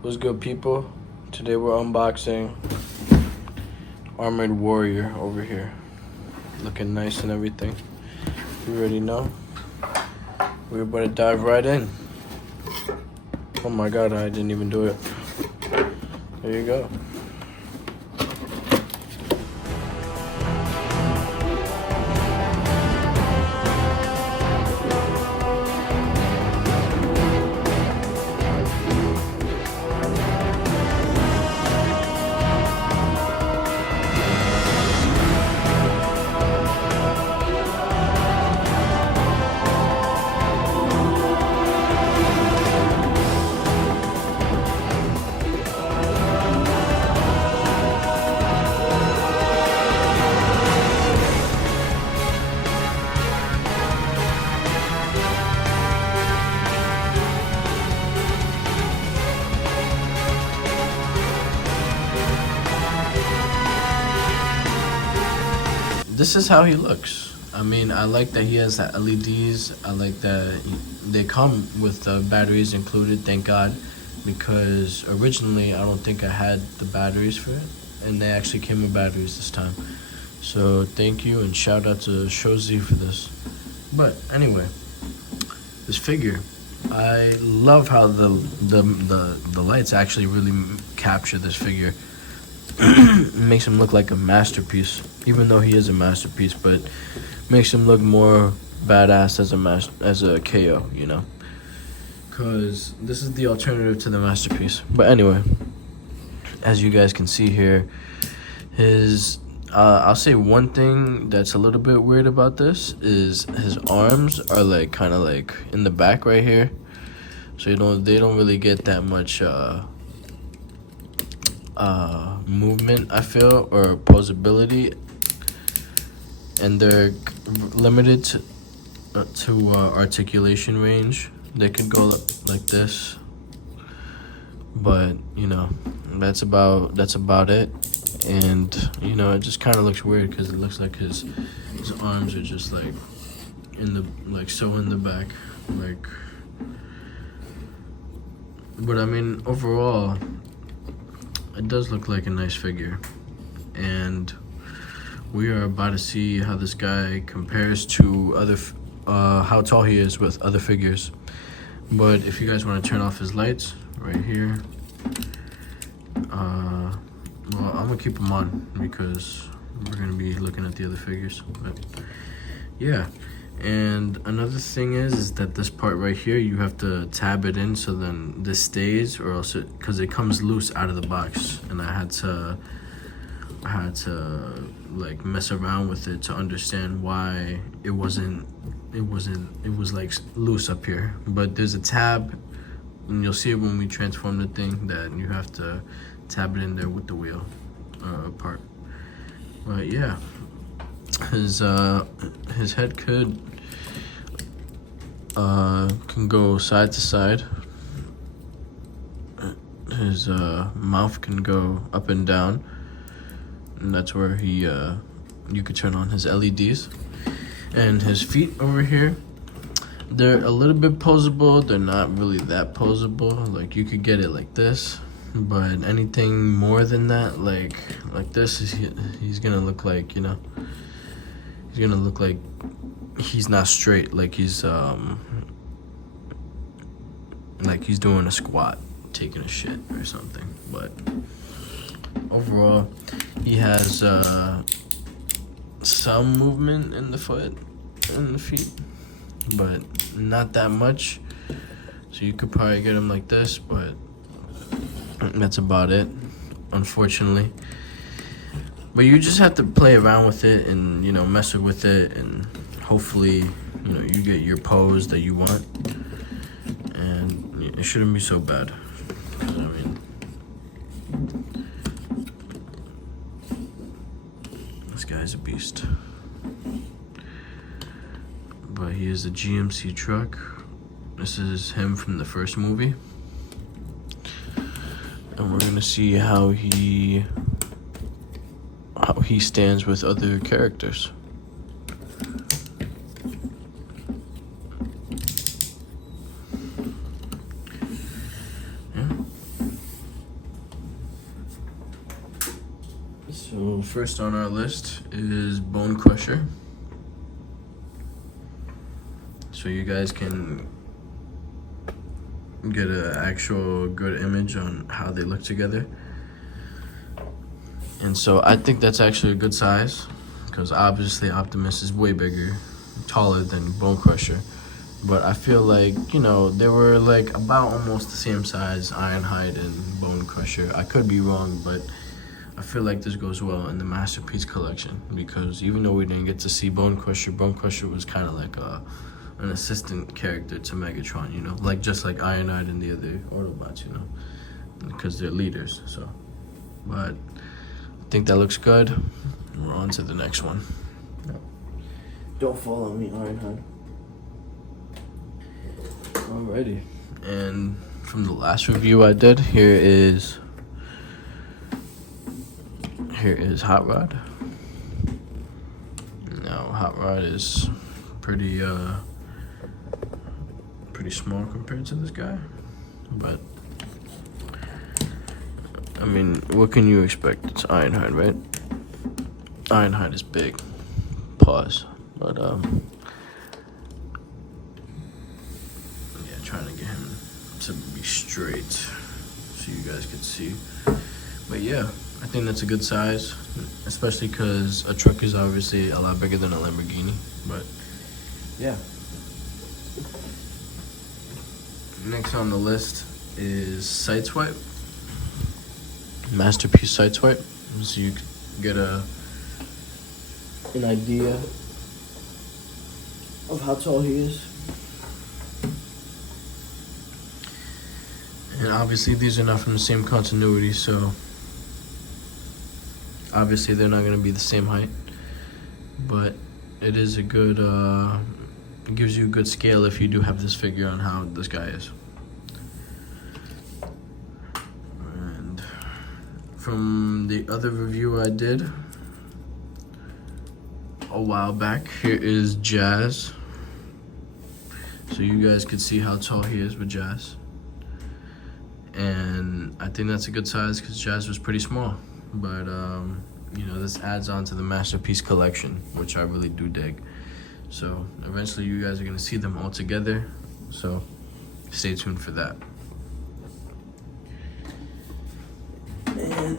What's good, people? Today we're unboxing Armored Warrior over here. Looking nice and everything. You already know. We're about to dive right in. Oh my god, I didn't even do it. There you go. This is how he looks. I mean, I like that he has the LEDs. I like that they come with the batteries included, thank God. Because originally, I don't think I had the batteries for it. And they actually came with batteries this time. So, thank you and shout out to Shozi for this. But, anyway, this figure. I love how the lights actually really capture this figure. It makes him look like a masterpiece, even though he is a masterpiece, but makes him look more badass as a KO, you know, because this is the alternative to the masterpiece. But anyway, as you guys can see here, his I'll say one thing that's a little bit weird about this is his arms are like kind of like in the back right here, so they don't really get that much movement, I feel, or posability, and they're limited to articulation range. They could go like this, but you know, that's about it. And you know, it just kind of looks weird because it looks like his arms are just like in the back, like. But I mean, overall, it does look like a nice figure, and we are about to see how this guy compares to other, how tall he is with other figures. But if you guys want to turn off his lights right here, well, I'm gonna keep them on because we're gonna be looking at the other figures. But yeah. And another thing is that this part right here, you have to tab it in so then this stays, or else because it comes loose out of the box, and I had to like mess around with it to understand why it was like loose up here. But there's a tab, and you'll see it when we transform the thing, that you have to tab it in there with the wheel part. But yeah, his head can go side to side. His mouth can go up and down, and that's where you could turn on his LEDs. And his feet over here, they're a little bit posable. They're not really that posable. Like, you could get it like this, but anything more than that, like this, he's gonna look like, you know, he's gonna look like he's not straight, like he's doing a squat, taking a shit or something. But overall, he has some movement in the foot and the feet, but not that much. So you could probably get him like this, but that's about it, unfortunately. But you just have to play around with it and, you know, mess with it, and hopefully, you know, you get your pose that you want, and it shouldn't be so bad. I mean, this guy's a beast. But he is a GMC truck. This is him from the first movie, and we're gonna see how he stands with other characters. Yeah. So first on our list is Bone Crusher. So you guys can get an actual good image on how they look together. And so I think that's actually a good size, because obviously Optimus is way bigger, taller than Bone Crusher. But I feel like, you know, they were like about almost the same size, Ironhide and Bone Crusher. I could be wrong, but I feel like this goes well in the Masterpiece Collection, because even though we didn't get to see Bone Crusher was kind of like an assistant character to Megatron, you know, like just like Ironhide and the other Autobots, you know, because they're leaders. So, but I think that looks good. We're on to the next one. Don't follow me, Ironhide. Alrighty, and from the last review I did, here is Hot Rod. Now Hot Rod is pretty small compared to this guy, but I mean, what can you expect? It's Ironhide, right? Ironhide is big. Pause. But trying to get him to be straight so you guys can see. But yeah, I think that's a good size, especially because a truck is obviously a lot bigger than a Lamborghini. But yeah. Next on the list is Sideswipe. Masterpiece Sideswipe. So you get an idea of how tall he is. And obviously these are not from the same continuity, so obviously they're not going to be the same height. But it is a good, it gives you a good scale if you do have this figure on how this guy is. And from the other review I did a while back, here is Jazz. So you guys could see how tall he is with Jazz. And I think that's a good size because Jazz was pretty small. But, you know, this adds on to the Masterpiece Collection, which I really do dig. So eventually you guys are going to see them all together. So stay tuned for that. And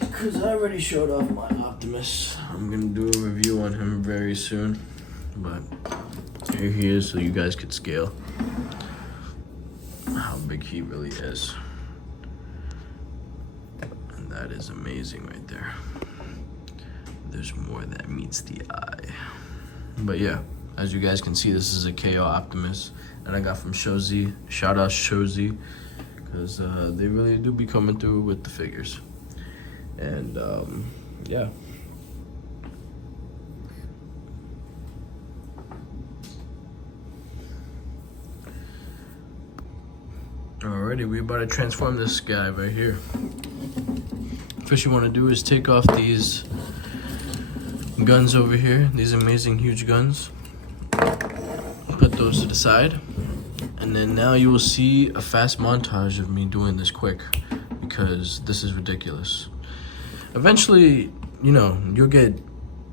because I already showed off my Optimus, I'm going to do a review on him very soon. But here he is so you guys could scale how big he really is. And that is amazing right there. There's more that meets the eye. But yeah, as you guys can see, this is a KO Optimus that I got from Shozi. Shout out Shozi, because they really do be coming through with the figures. And yeah. Alrighty, we're about to transform this guy right here. First you want to do is take off these guns over here, these amazing huge guns. Put those to the side. And then now you will see a fast montage of me doing this quick, because this is ridiculous. Eventually, you know, you'll get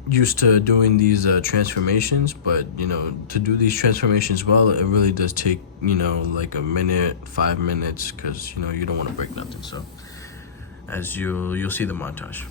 used to doing these transformations, but you know, to do these transformations well, it really does take, you know, like a minute, 5 minutes, because you know, you don't want to break nothing. So as you'll see the montage.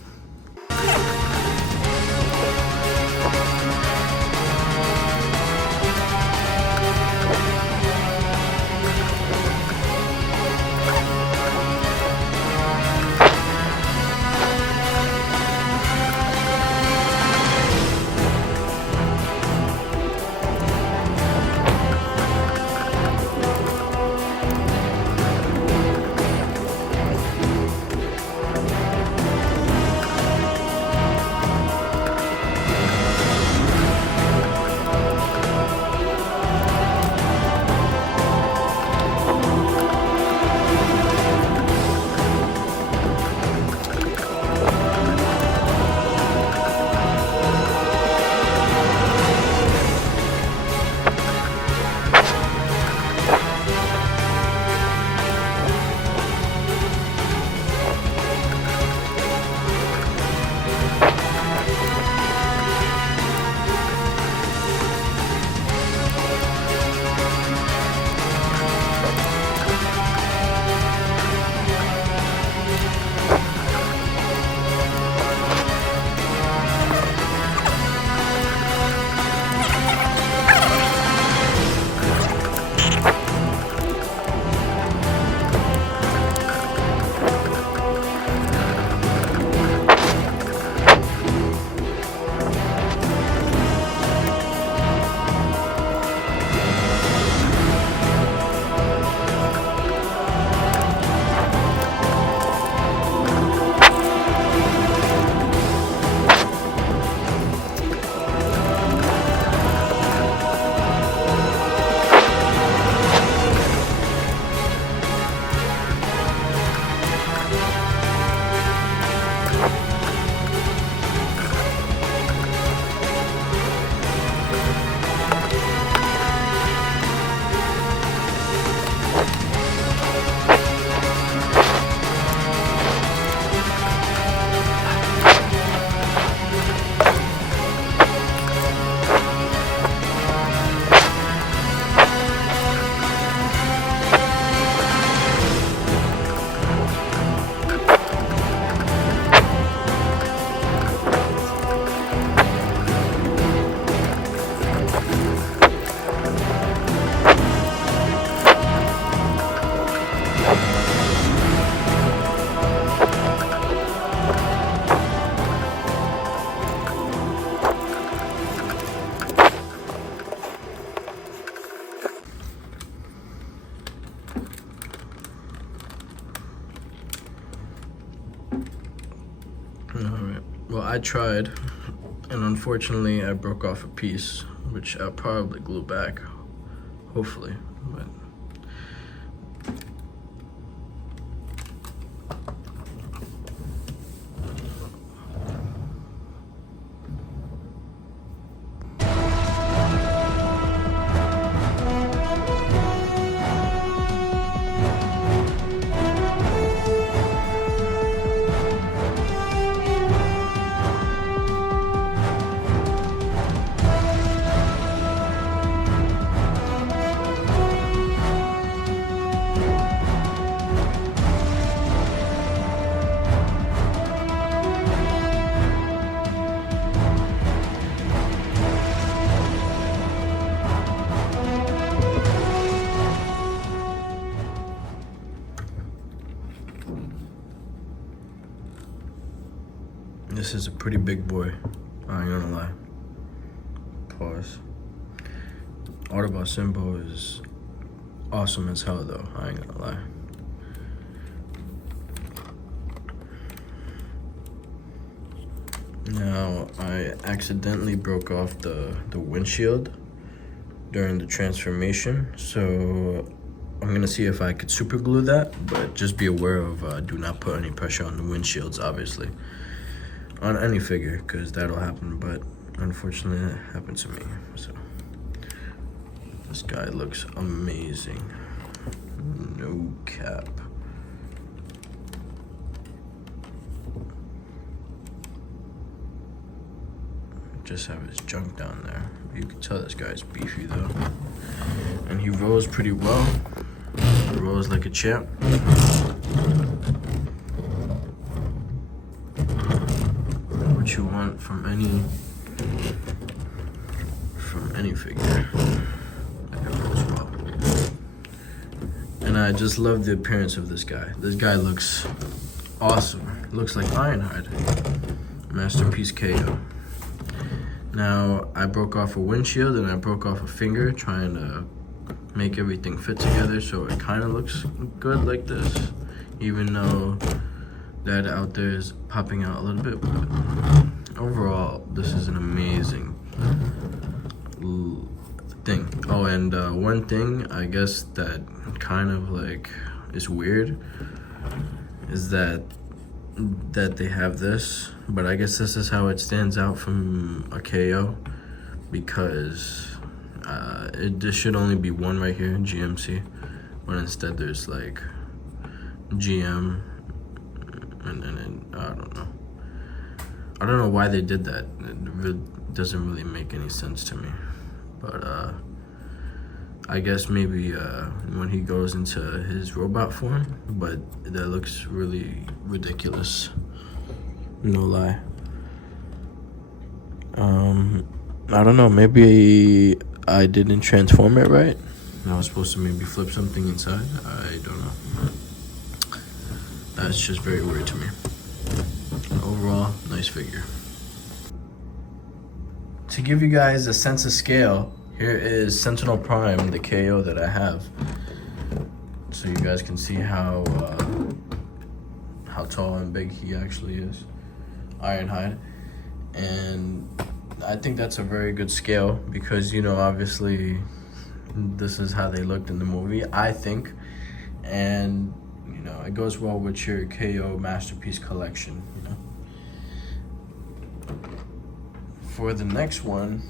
Alright, well, I tried, and unfortunately I broke off a piece, which I'll probably glue back, hopefully, but this is a pretty big boy, I ain't gonna lie. Pause. Autobot Simbo is awesome as hell though, I ain't gonna lie. Now, I accidentally broke off the windshield during the transformation, so I'm gonna see if I could super glue that, but just be aware of do not put any pressure on the windshields, obviously. On any figure, because that'll happen, but unfortunately that happened to me, so. This guy looks amazing. No cap. Just have his junk down there. You can tell this guy's beefy though. And he rolls pretty well. He rolls like a champ. What you want from any figure. That rolls well. And I just love the appearance of this guy. This guy looks awesome. Looks like Ironhide. Masterpiece KO. Now, I broke off a windshield and I broke off a finger trying to make everything fit together so it kind of looks good like this, even though that out there is popping out a little bit. But overall, this is an amazing thing. Oh, and one thing I guess that kind of like is weird is that they have this, but I guess this is how it stands out from a KO, because there should only be one right here, GMC, but instead there's like GM, and then I don't know why they did that. It really doesn't really make any sense to me, but I guess maybe when he goes into his robot form, but that looks really ridiculous, no lie. I don't know, maybe I didn't transform it right. I was supposed to maybe flip something inside, I don't know. That's just very weird to me. Overall, nice figure. To give you guys a sense of scale, here is Sentinel Prime, the KO that I have. So you guys can see how tall and big he actually is. Ironhide. And I think that's a very good scale because, you know, obviously this is how they looked in the movie, I think. And, you know, it goes well with your KO Masterpiece collection, you know. For the next one,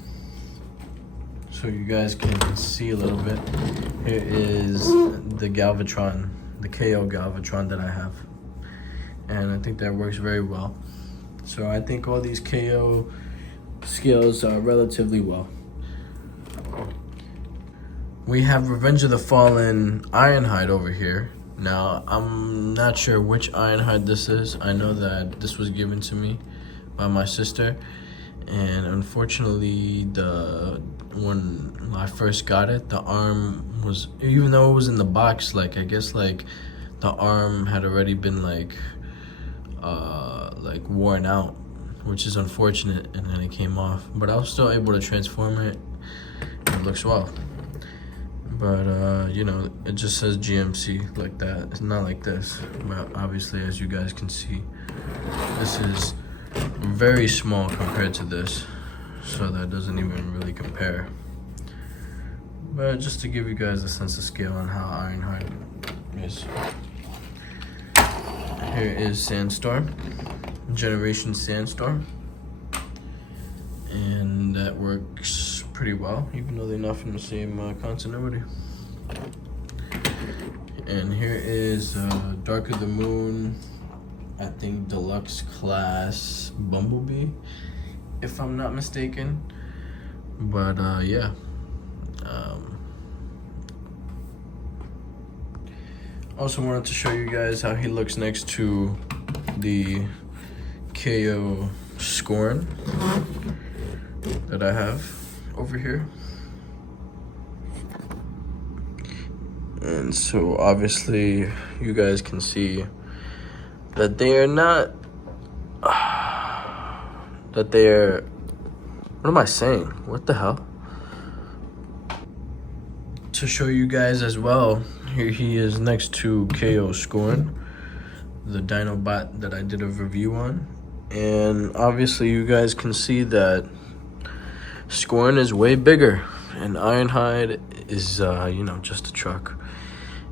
so you guys can see a little bit, here is the Galvatron, the KO Galvatron that I have. And I think that works very well. So I think all these KO scales are relatively well. We have Revenge of the Fallen Ironhide over here. Now, I'm not sure which Ironhide this is. I know that this was given to me by my sister. And unfortunately, when I first got it, the arm was, even though it was in the box, like, I guess, like, the arm had already been, like worn out, which is unfortunate, and then it came off. But I was still able to transform it. It looks well. But, you know, it just says GMC like that. It's not like this. But obviously, as you guys can see, this is very small compared to this, so that doesn't even really compare. But just to give you guys a sense of scale on how Ironhide is. Here is Sandstorm, Generation Sandstorm, and that works pretty well, even though they're not from the same continuity. And here is Dark of the Moon, I think Deluxe Class Bumblebee, if I'm not mistaken. But yeah. Also wanted to show you guys how he looks next to the KO Scorn that I have over here. And so obviously you guys can see that they are not, that they're, what am I saying? What the hell? To show you guys as well, here he is next to KO Scorn, the Dinobot that I did a review on. And obviously you guys can see that Scorn is way bigger and Ironhide is, you know, just a truck.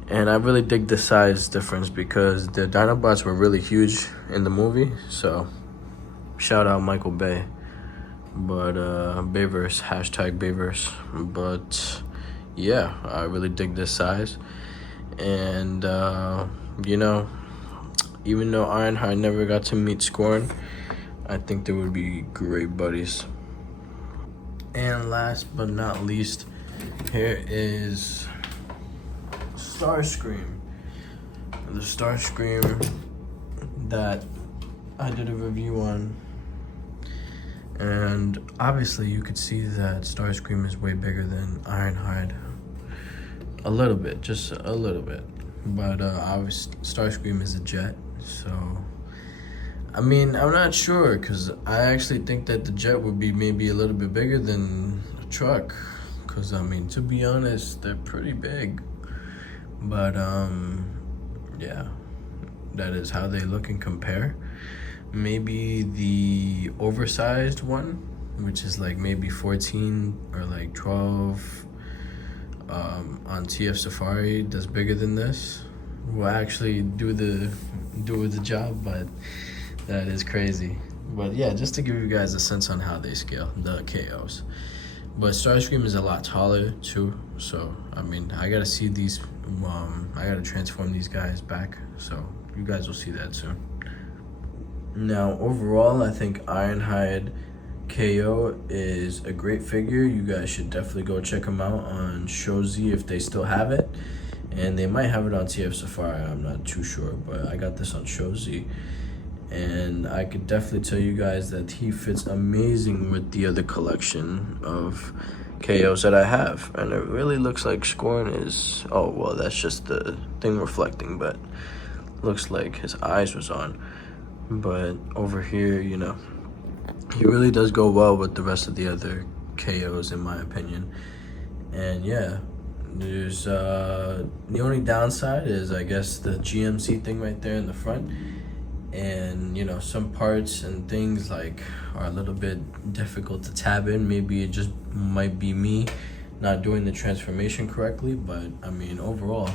And I really dig the size difference because the Dinobots were really huge in the movie. So shout out Michael Bay. But Bayverse, hashtag Bayverse. But yeah, I really dig this size. And you know, even though Ironhide never got to meet Scorn, I think they would be great buddies. And last but not least, here is Starscream. The Starscream that I did a review on. And obviously you could see that Starscream is way bigger than Ironhide. A little bit, just a little bit. But obviously Starscream is a jet, so I mean, I'm not sure, because I actually think that the jet would be maybe a little bit bigger than a truck, because I mean, to be honest, they're pretty big. But yeah, that is how they look and compare. Maybe the oversized one, which is like maybe 14 or like 12 on TF Safari, does bigger than this, will actually do the job, but that is crazy. But yeah, just to give you guys a sense on how they scale, the KOs. But Starscream is a lot taller too, so I mean, I gotta see these, I gotta transform these guys back, so you guys will see that soon. Now, overall, I think Ironhide KO is a great figure. You guys should definitely go check them out on Shozi if they still have it. And they might have it on TF Safari, I'm not too sure, but I got this on Shozi. And I could definitely tell you guys that he fits amazing with the other collection of KOs that I have. And it really looks like Scorn is, oh, well, that's just the thing reflecting, but looks like his eyes was on. But over here, you know, he really does go well with the rest of the other KOs, in my opinion. And yeah, there's the only downside is, I guess, the GMC thing right there in the front. And you know, some parts and things like are a little bit difficult to tab in. Maybe it just might be me not doing the transformation correctly, but I mean, overall,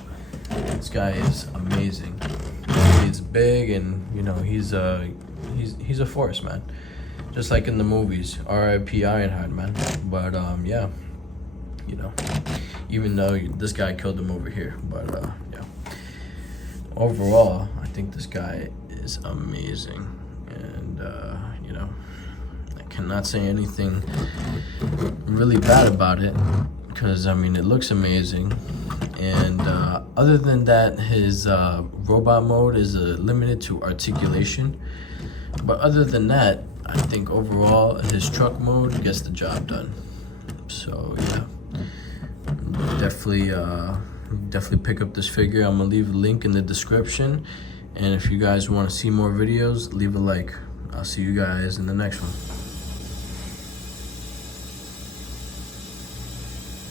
this guy is amazing. He's big, and you know, he's a force, man. Just like in the movies, R.I.P. Ironhide, man. But yeah, you know, even though this guy killed him over here, but yeah. Overall, I think this guy is amazing, and you know, I cannot say anything really bad about it, because I mean, it looks amazing. And other than that, his robot mode is limited to articulation, but other than that, I think overall his truck mode gets the job done. So yeah, definitely pick up this figure. I'm gonna leave a link in the description, and if you guys want to see more videos, leave a like. I'll see you guys in the next one.